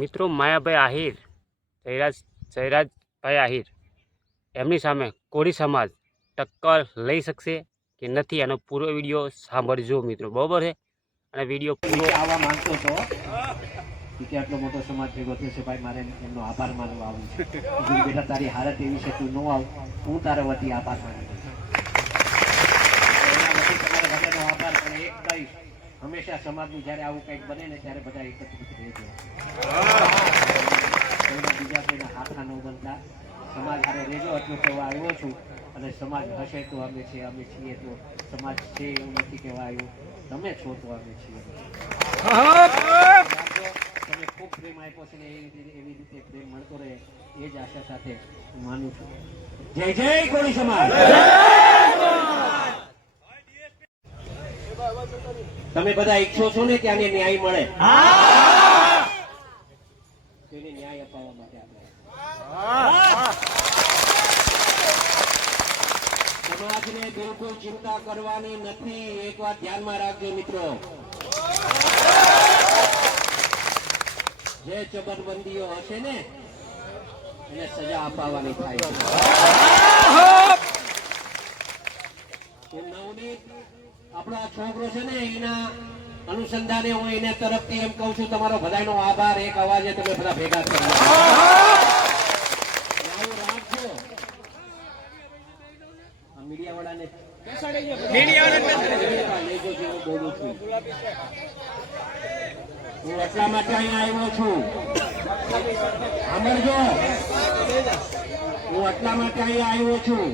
મિત્રો માયાભાઈ આહિર જયરાજભાઈ આહિર એમની સામે કોળી સમાજ ટક્કર લઈ શકશે કે નથી, આનો પૂરો વિડીયો સાંભળજો મિત્રો, બરાબર છે? અને વિડીયો પૂરો આવવા માંગતો હતો કે આટલો મોટો સમાજ ભેગો થયો છે ભાઈ, મારે એમનો આભાર માનવા આવું છે. બેટા તારી હાલત એવી છે, તું ન આવ, હું તારા વતી આભાર માનું છું. તમારા બધાનો આભાર. પણ એક કહીશ, હંમેશા સમાજનું જ્યારે આવું કંઈક બને ને ત્યારે બધા એકત્રિત રહેજો. બીજા કોઈના હાથા ન બનતા, સમાજ હારે રહેજો એટલું કહેવા આવ્યો છું. અને સમાજ હશે તો અમે છીએ, અમે છીએ તો સમાજ છે એવું નથી કહેવા આવ્યું. તમે છો તો અમે છીએ. તમે ખૂબ પ્રેમ આપ્યો છે ને એવી રીતે પ્રેમ મળતો રહે એ જ આશા સાથે હું માનું છું. જય જય કોળી સમાજ. તમે બધા ઈચ્છો છો ને કે આને ન્યાય મળે, તેને ન્યાય અપાવવા માટે આપણે સમાજને બિલકુલ ચિંતા કરવાની નથી. એક વાત ધ્યાનમાં રાખજો મિત્રો, જે ચબરબંધીઓ હશે ને એને સજા અપાવવાની થાય છે. નવનીત આપણો આ છોકરો છે ને, એના અનુસંધાને હું એને તરફથી એમ કહું છું, તમારો બધાનો આભાર. એક અવાજે તમે બધા ભેગા કરો. આવું રાખજો. આ મીડિયા વાળાને લેજો જેવું બોલું છું. હું એટલા માટે અહીંયા આવ્યો છું, સાંભળજો. હું એટલા માટે અહીંયા આવ્યો છું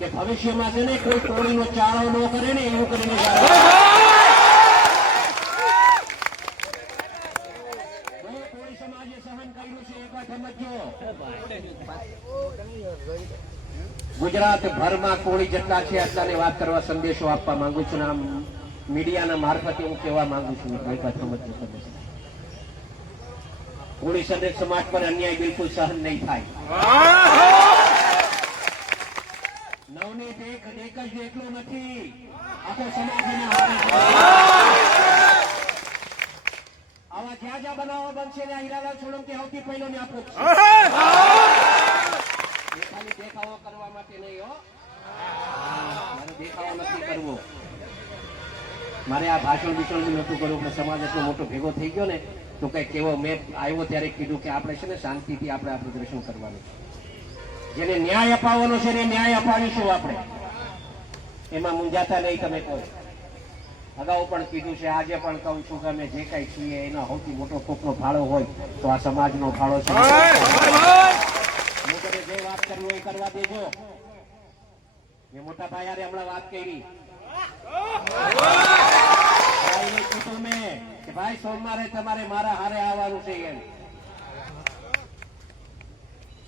કે ભવિષ્યમાં છે ને કોઈ કોળીનો ચાળો ન કરે ને એવું કરીને કોળી સમાજે સહન કર્યું છે. એક વાત સમજો, ગુજરાત ભરમાં કોળી જેટલા છે આટલાને વાત કરવા સંદેશો આપવા માંગુ છું. આમ મીડિયાના મારફતે હું કહેવા માંગુ છું, એક વાત સમજો તમે. કોળી સમાજ પર અન્યાય બિલકુલ સહન નહીં થાય. નવનીત એક જ એકલો નથી, આખો સમાજ આવા જ્યાં જ્યાં બનાવવા બનશે ને હીરાલાલ સોલંકી સૌથી પહેલો ને આપો ખાલી દેખાવો કરવા માટે નહીં હો. મારે દેખાવો નથી કરવો, મારે આ ભાષણ નહોતું કરવું. પણ સમાજ એટલો મોટો ભેગો થઈ ગયો ને તો કઈક કેવો મેં આવ્યો ત્યારે કીધું કે આપણે છે ને શાંતિથી આપણે આ પ્રદર્શન કરવાનું છે. જેને ન્યાય અપાવવાનો છે ને ન્યાય અપાવીશું આપણે, એમાં મૂંઝાતા નહીં તમે કોઈ. અગાઉ પણ કીધું છે, આજે પણ કહું છું કે અમે જે કઈ છીએ એનો સૌથી મોટો કોકનો ફાળો હોય તો આ સમાજનો ફાળો છે. લોકોને જે વાત કરવી એ કરવા દેજો. મેં મોટા ભાઈ યારે હમણાં વાત કરી, કે ભાઈ સોમવારે તમારે મારા હારે આવવાનું છે. એમ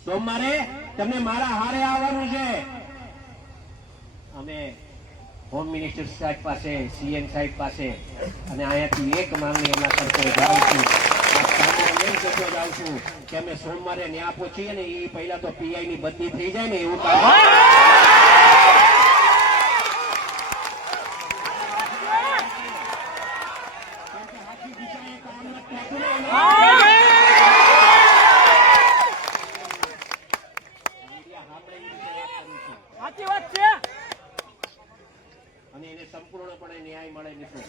સોમવારે તમને મારા હારે આવવાનું છે. અમે હોમ મિનિસ્ટર સાહેબ પાસે, સીએમ સાહેબ પાસે અને અહીંયાથી એક માંગણી એમના સરકારે જાઉં છું, જાઉં છું કે અમે સોમવારે ન્યા પહોંચીએ ને એ પહેલા તો પીઆઈ ની બદલી થઈ જાય ને એવું કામ. અને એને સંપૂર્ણપણે ન્યાય મળે મિત્રો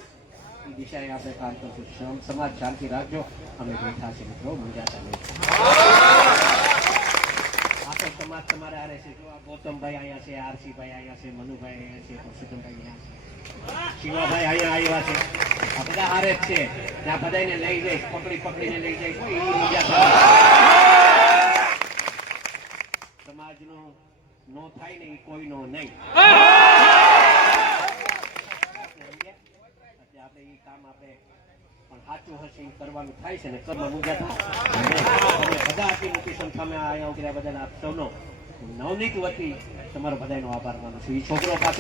એ દિશાએ આપણે કામ કરશું. સમાજ શાંતિ રાખજો, અમે બેઠા છે મિત્રો, મૂંઝાતા નહીં. આખો સમાજ તમારે હારે છે. જો આ ગૌતમભાઈ અહીંયા છે, આરસીભાઈ અહીંયા છે, મનુભાઈ અહીંયા છે, પરસોત્તમભાઈ અહીંયા છે, શિવાભાઈ અહીંયા આવ્યા છે. આ બધા હારે જ છે. આ બધાને લઈ જઈશ, પકડીને લઈ જઈશ. કોઈ મૂંઝાતા સમાજનું નો થાય ને એ કોઈનો નહીં. આપણે એ કામ આપણે પણ સાચું હશે એ કરવાનું થાય છે ને કરવા મુજાતા બધા આટલી મોટી સંખ્યામાં અહીંયા ઉતર્યા બધાને આપ સૌનો નવનીત વતી તમારો બધાનો આભાર માનું છું. એ છોકરો પાસે